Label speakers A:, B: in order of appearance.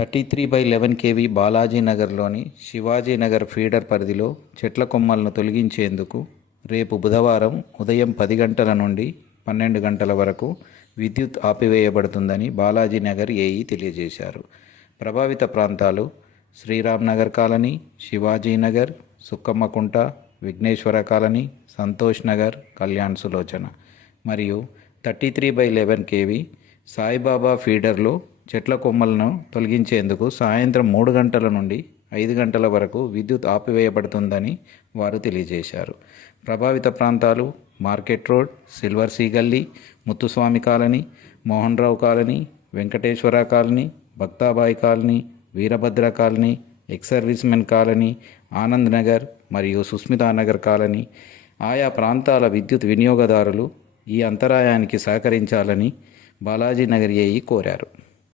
A: Thirty three by eleven KV Balaji నగర్లోని Shivaji Nagar feeder పరిధిలో చెట్ల కొమ్మలను తొలగించేందుకు రేపు బుధవారం ఉదయం పది గంటల నుండి పన్నెండు గంటల వరకు విద్యుత్ ఆపివేయబడుతుందని బాలాజీ నగర్ ఏఈ తెలియజేశారు. ప్రభావిత ప్రాంతాలు శ్రీరామ్నగర్ కాలనీ శివాజీ నగర్ సుక్కమ్మకుంట విఘ్నేశ్వర కాలనీ సంతోష్ నగర్ కళ్యాణ్ సులోచన. మరియు thirty three by eleven KV Saibaba ఫీడర్లో చెట్ల కొమ్మలను తొలగించేందుకు సాయంత్రం మూడు గంటల నుండి ఐదు గంటల వరకు విద్యుత్ ఆపివేయబడుతుందని వారు తెలియజేశారు. ప్రభావిత ప్రాంతాలు market road silver sea Galli Muthuswamy colony Mohan Rao colony Venkateshwara colony Bhaktabai colony Veerabhadra colony ex servicemen colony Anand Nagar మరియు సుస్మితా నగర్ కాలనీ ఆయా ప్రాంతాల విద్యుత్ వినియోగదారులు ఈ అంతరాయానికి సహకరించాలని బాలాజీ నగర్ ఏఈ కోరారు.